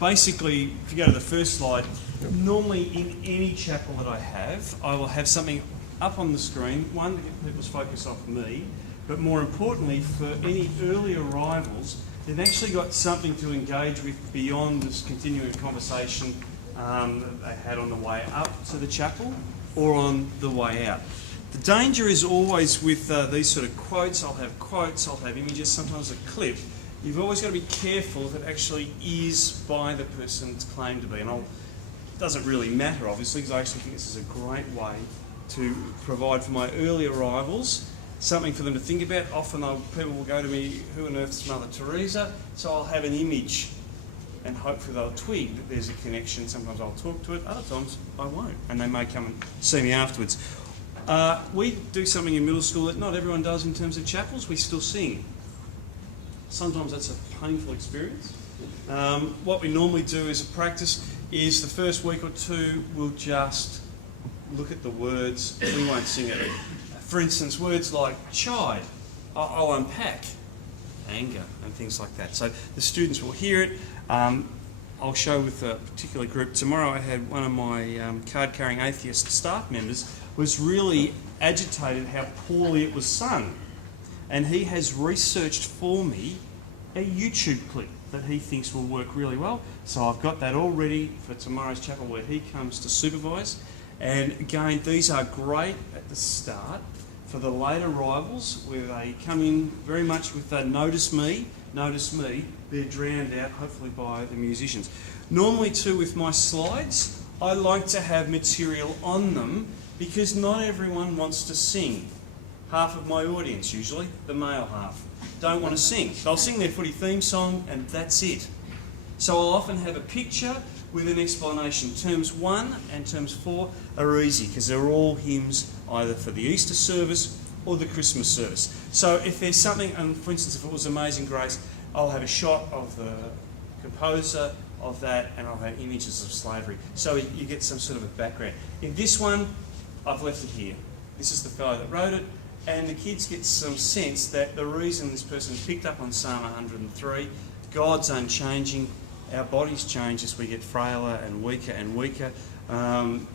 basically, if you go to the first slide, normally in any chapel that I have, I will have something up on the screen, one to get people's focus off me, but more importantly, for any early arrivals, they've actually got something to engage with beyond this continuing conversation that they had on the way up to the chapel or on the way out. The danger is always with these sort of quotes, I'll have images, sometimes a clip. You've always got to be careful if it actually is by the person it's claimed to be. And it doesn't really matter, obviously, because I actually think this is a great way to provide for my early arrivals something for them to think about. Often people will go to me, who on earth is Mother Teresa? So I'll have an image and hopefully they'll twig that there's a connection. Sometimes I'll talk to it, other times I won't. And they may come and see me afterwards. We do something in middle school that not everyone does in terms of chapels. We still sing. Sometimes that's a painful experience. What we normally do as a practice is the first week or two we'll just look at the words. We won't sing it. For instance, words like chide, I'll unpack, anger and things like that. So the students will hear it. I'll show with a particular group. Tomorrow I had one of my card-carrying atheist staff members was really agitated how poorly it was sung. And he has researched for me a YouTube clip that he thinks will work really well. So I've got that all ready for tomorrow's chapel where he comes to supervise. And again, these are great at the start. For the late arrivals, where they come in very much with notice me, they're drowned out hopefully by the musicians. Normally too with my slides, I like to have material on them because not everyone wants to sing. Half of my audience, usually, the male half, don't want to sing. They'll sing their footy theme song and that's it. So I'll often have a picture with an explanation. Terms 1 and terms 4 are easy because they're all hymns either for the Easter service or the Christmas service. So if there's something, and for instance if it was Amazing Grace, I'll have a shot of the composer of that and I'll have images of slavery. So you get some sort of a background. In this one, I've left it here. This is the fellow that wrote it, and the kids get some sense that the reason this person picked up on Psalm 103, God's unchanging, our bodies change as we get frailer and weaker and weaker.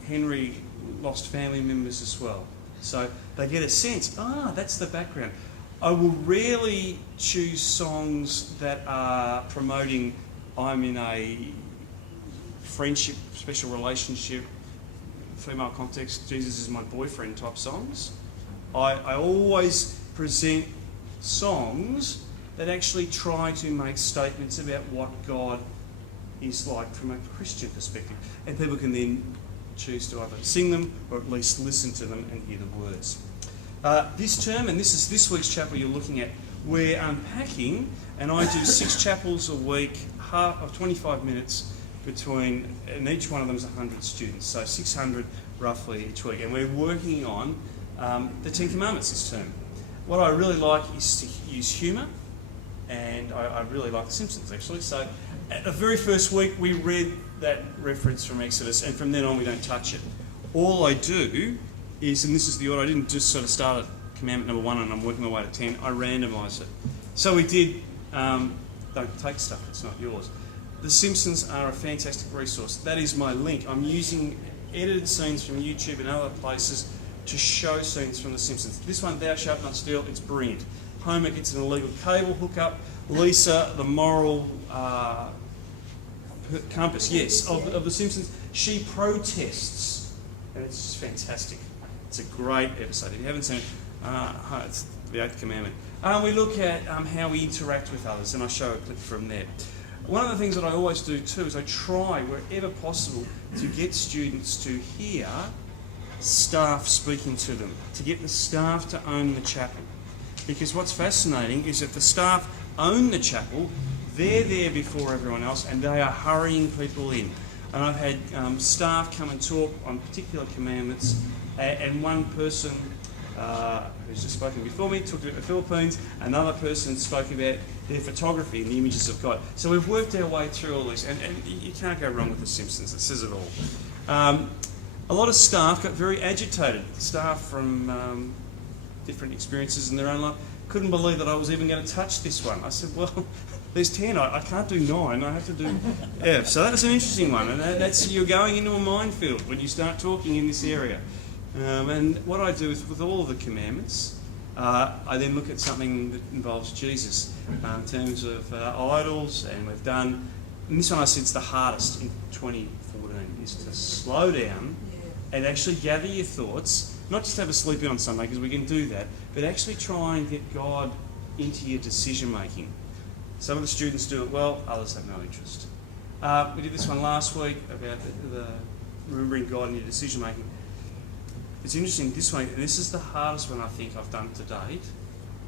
Henry lost family members as well. So they get a sense, that's the background. I will rarely choose songs that are promoting I'm in a friendship, special relationship, female context, Jesus is my boyfriend type songs. I always present songs that actually try to make statements about what God is like from a Christian perspective. And people can then choose to either sing them or at least listen to them and hear the words. This term, and this is this week's chapel you're looking at, we're unpacking, and I do 6 chapels a week, half of 25 minutes between, and each one of them is 100 students, so 600 roughly each week. And we're working on the 10 Commandments this term. What I really like is to use humour, and I really like The Simpsons actually. So at the very first week we read that reference from Exodus, and from then on we don't touch it. All I do is, and this is the order, I didn't just sort of start at commandment number 1 and I'm working my way to 10, I randomise it. So we did, don't take stuff, it's not yours. The Simpsons are a fantastic resource. That is my link. I'm using edited scenes from YouTube and other places to show scenes from The Simpsons. This one, Thou Shalt Not Steal, it's brilliant. Homer gets an illegal cable hookup. Lisa, the moral compass, yes, of The Simpsons, she protests. And it's just fantastic. It's a great episode. If you haven't seen it, it's the 8th commandment. We look at how we interact with others, and I show a clip from there. One of the things that I always do too is I try, wherever possible, to get students to hear staff speaking to them, to get the staff to own the chapel. Because what's fascinating is that the staff own the chapel, they're there before everyone else, and they are hurrying people in. And I've had staff come and talk on particular commandments, and one person who's just spoken before me talked about the Philippines, another person spoke about their photography and the images of God. So we've worked our way through all this, and you can't go wrong with The Simpsons, it says it all. A lot of staff got very agitated. Staff from different experiences in their own life couldn't believe that I was even going to touch this one. I said, well, there's 10. I can't do 9. I have to do... Yeah, so that was an interesting one. And that's, you're going into a minefield when you start talking in this area. And what I do is with all of the commandments, I then look at something that involves Jesus in terms of idols, and we've done... And this one I said it's the hardest in 2014, is to slow down and actually gather your thoughts, not just have a sleep in on Sunday, because we can do that, but actually try and get God into your decision making. Some of the students do it well, others have no interest. We did this one last week about the remembering God in your decision making. It's interesting, this one, and this is the hardest one I think I've done to date,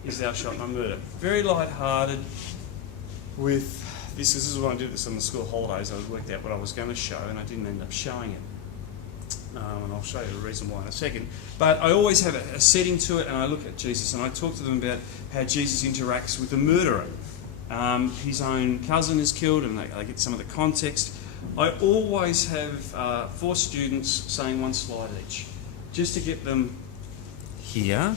is thou shalt not murder. Very light-hearted with this. This is when I did this on the school holidays. I worked out what I was going to show, and I didn't end up showing it. And I'll show you the reason why in a second. But I always have a setting to it, and I look at Jesus, and I talk to them about how Jesus interacts with the murderer. His own cousin is killed, and they get some of the context. I always have 4 students saying 1 slide each, just to get them here,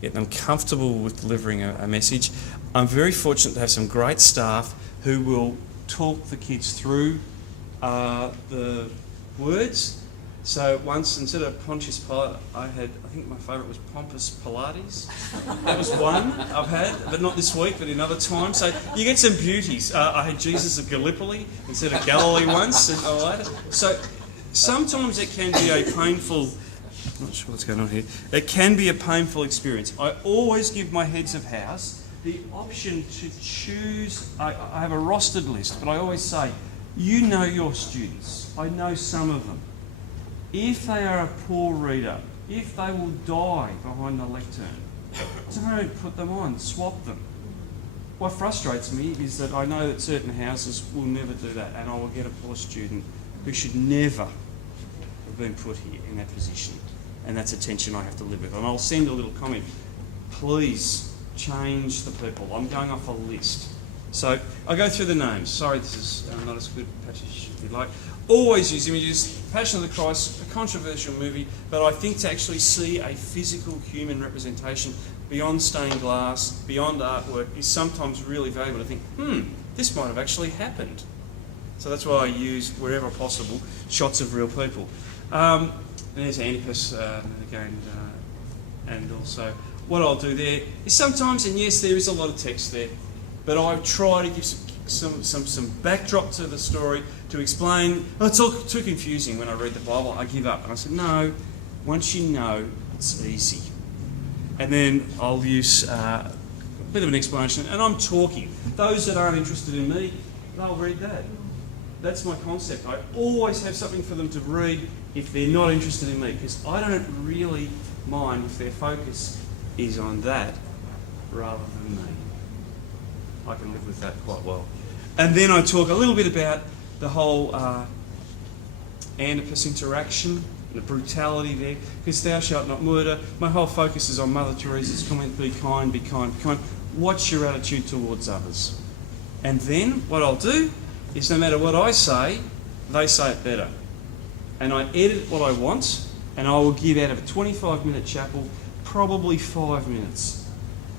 get them comfortable with delivering a message. I'm very fortunate to have some great staff who will talk the kids through the words. So once, instead of Pontius Pilate, I think my favourite was Pompous Pilates. That was one I've had, but not this week, but another time. So you get some beauties. I had Jesus of Gallipoli instead of Galilee once, and all that. So sometimes it can be a painful... I'm not sure what's going on here. It can be a painful experience. I always give my heads of house the option to choose. I have a rostered list, but I always say, you know your students. I know some of them. If they are a poor reader, if they will die behind the lectern, don't put them on, swap them. What frustrates me is that I know that certain houses will never do that, and I will get a poor student who should never have been put here in that position. And that's a tension I have to live with. And I'll send a little comment. Please change the people. I'm going off a list. So I go through the names. Sorry, this is not as good passage if you like. Always use images. Passion of the Christ, a controversial movie, but I think to actually see a physical human representation beyond stained glass, beyond artwork, is sometimes really valuable to think, this might have actually happened. So that's why I use, wherever possible, shots of real people. And there's Antipas again, and also what I'll do there is sometimes, and yes, there is a lot of text there, but I try to give some backdrop to the story to explain. Oh, it's all too confusing when I read the Bible. I give up, and I said, no. Once you know, it's easy. And then I'll use a bit of an explanation, and I'm talking. Those that aren't interested in me, they'll read that. That's my concept. I always have something for them to read if they're not interested in me, because I don't really mind if their focus is on that rather than me. I can live with that quite well. And then I talk a little bit about the whole Antipas interaction, the brutality there, because thou shalt not murder. My whole focus is on Mother Teresa's comment, be kind, be kind, be kind. What's your attitude towards others? And then what I'll do is no matter what I say, they say it better. And I edit what I want, and I will give out of a 25-minute chapel probably 5 minutes.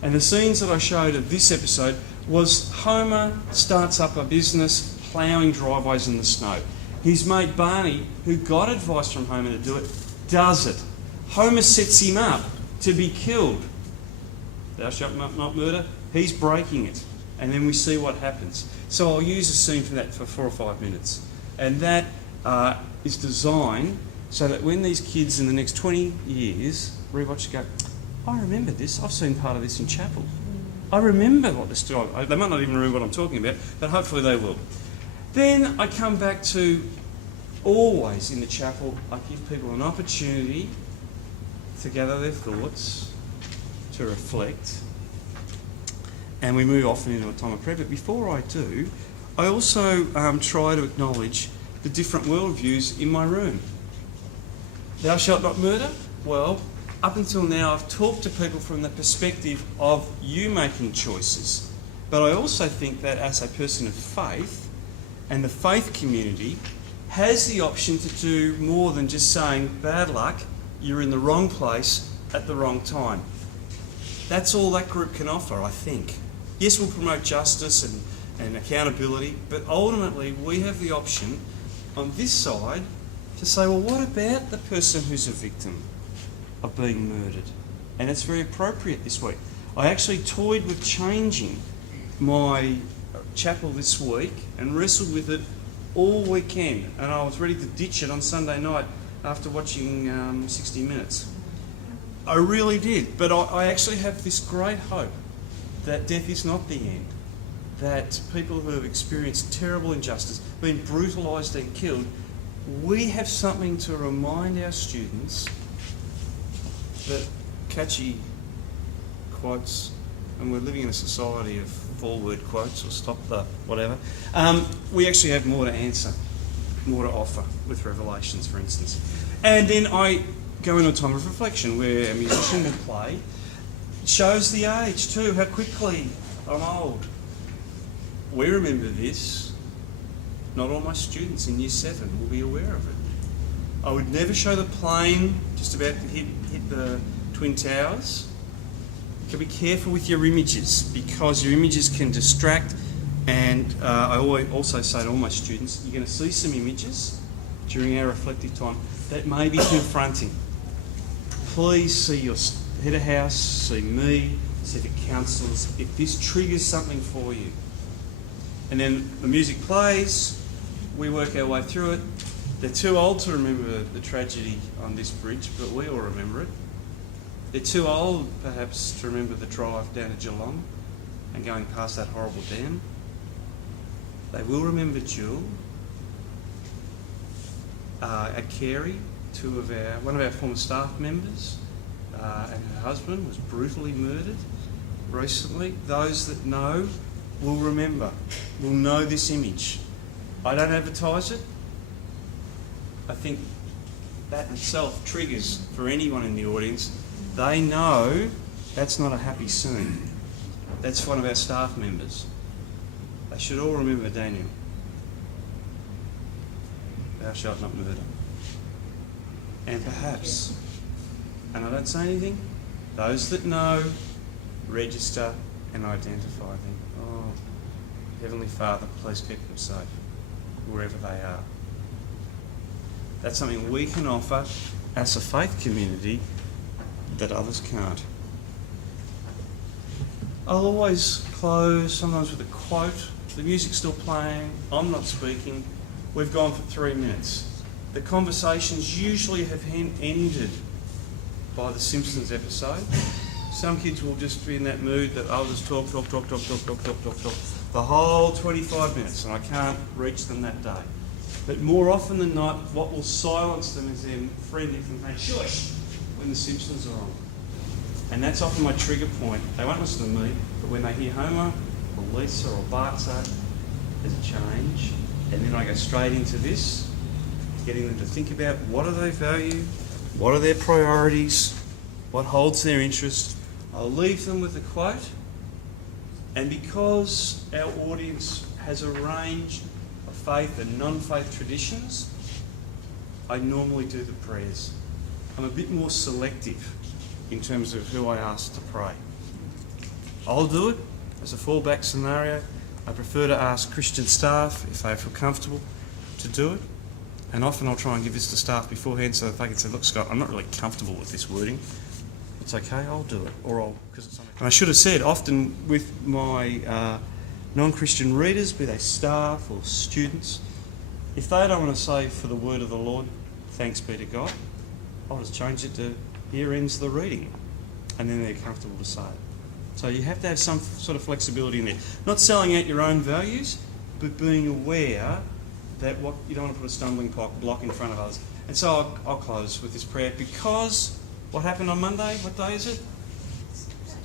And the scenes that I showed of this episode was Homer starts up a business ploughing driveways in the snow. His mate Barney, who got advice from Homer to do it, does it. Homer sets him up to be killed. Thou shalt not murder. He's breaking it. And then we see what happens. So I'll use a scene for that for 4 or 5 minutes. And that is designed so that when these kids in the next 20 years rewatch it, go, I remember this. I've seen part of this in chapel. I remember what this story. They might not even remember what I'm talking about, but hopefully they will. Then I come back to, always in the chapel, I give people an opportunity to gather their thoughts, to reflect, and we move often into a time of prayer. But before I do, I also try to acknowledge the different worldviews in my room. Thou shalt not murder? Well, up until now, I've talked to people from the perspective of you making choices. But I also think that as a person of faith, and the faith community has the option to do more than just saying, bad luck, you're in the wrong place at the wrong time. That's all that group can offer, I think. Yes, we'll promote justice and accountability, but ultimately we have the option on this side to say, well, what about the person who's a victim of being murdered? And it's very appropriate this week. I actually toyed with changing my chapel this week and wrestled with it all weekend, and I was ready to ditch it on Sunday night after watching 60 Minutes. I really did, but I actually have this great hope that death is not the end, that people who have experienced terrible injustice, been brutalised and killed, we have something to remind our students that catchy quotes, and we're living in a society of forward quotes or stop the whatever, we actually have more to answer, more to offer with Revelations, for instance. And then I go into a time of reflection where a musician will play. It shows the age too, how quickly I'm old. We remember this. Not all my students in Year 7 will be aware of it. I would never show the plane just about to hit the Twin Towers. You can be careful with your images because your images can distract, and I always also say to all my students, you're going to see some images during our reflective time that may be confronting. Please see your head of house, see me, see the counsellors, if this triggers something for you. And then the music plays, we work our way through it. They're too old to remember the tragedy on this bridge, but we all remember it. They're too old, perhaps, to remember the drive down to Geelong and going past that horrible dam. They will remember Jill at Carey. One of our former staff members and her husband was brutally murdered recently. Those that know will remember, will know this image. I don't advertise it. I think that itself triggers for anyone in the audience. They know that's not a happy scene. That's one of our staff members. They should all remember Daniel. Thou shalt not murder. And perhaps, and I don't say anything, those that know, register and identify them. Oh, Heavenly Father, please keep them safe, wherever they are. That's something we can offer as a faith community that others can't. I'll always close sometimes with a quote. The music's still playing, I'm not speaking, we've gone for 3 minutes. The conversations usually have ended by the Simpsons episode. Some kids will just be in that mood that I'll just talk the whole 25 minutes, and I can't reach them that day. But more often than not, what will silence them is their friend who can say, shush, when the Simpsons are on. And that's often my trigger point. They won't listen to me, but when they hear Homer or Lisa or Bart say, there's a change, and then I go straight into this, getting them to think about what do they value, what are their priorities, what holds their interest. I'll leave them with a quote, and because our audience has a range of faith and non-faith traditions, I normally do the prayers. I'm a bit more selective in terms of who I ask to pray. I'll do it as a fallback scenario. I prefer to ask Christian staff, if they feel comfortable, to do it. And often I'll try and give this to staff beforehand so that they can say, look, Scott, I'm not really comfortable with this wording. It's okay, I'll do it. Because it's something. And I should have said, often with my non-Christian readers, be they staff or students, if they don't want to say for the word of the Lord, thanks be to God, I'll just change it to here ends the reading. And then they're comfortable to say it. So you have to have some sort of flexibility in there. Not selling out your own values, but being aware that what you don't want to put a stumbling block in front of others. And so I'll close with this prayer because what happened on Monday? What day is it?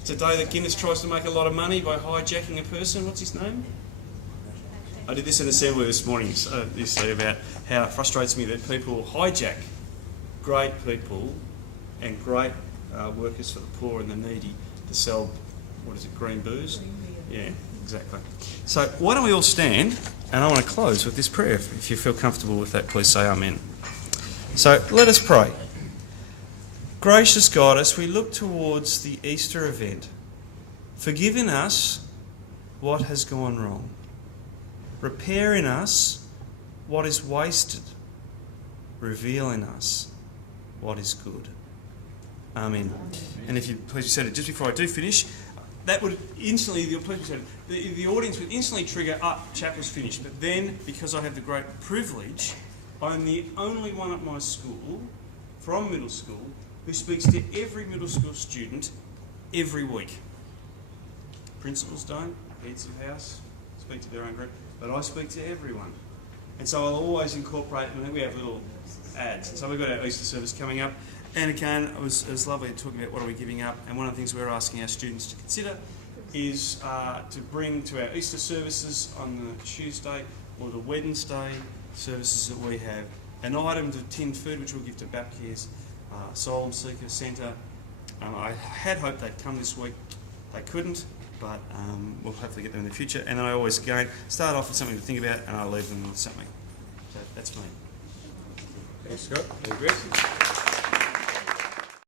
It's a day that Guinness tries to make a lot of money by hijacking a person. What's his name? I did this in assembly this morning, you see, about how it frustrates me that people hijack great people and great workers for the poor and the needy to sell, green booze? Yeah, exactly. So why don't we all stand, and I want to close with this prayer. If you feel comfortable with that, please say amen. So let us pray. Gracious God, as we look towards the Easter event, forgive in us what has gone wrong. Repair in us what is wasted. Reveal in us what is good. Amen. And if you please said it just before I do finish, that would instantly, the audience would instantly trigger, chap was finished. But then, because I have the great privilege, I'm the only one at my school, from middle school, who speaks to every middle school student every week. Principals don't, heads of house speak to their own group, but I speak to everyone. And so I'll always incorporate, and we have little ads. And so we've got our Easter service coming up. And again, it was lovely talking about what are we giving up. And one of the things we're asking our students to consider is to bring to our Easter services on the Tuesday or the Wednesday services that we have an item of tinned food which we'll give to Bapcare's Asylum Seeker Centre. I had hoped they'd come this week. They couldn't, but we'll hopefully get them in the future. And then I always, again, start off with something to think about and I leave them with something. So that's me. Thanks, Scott. Any questions?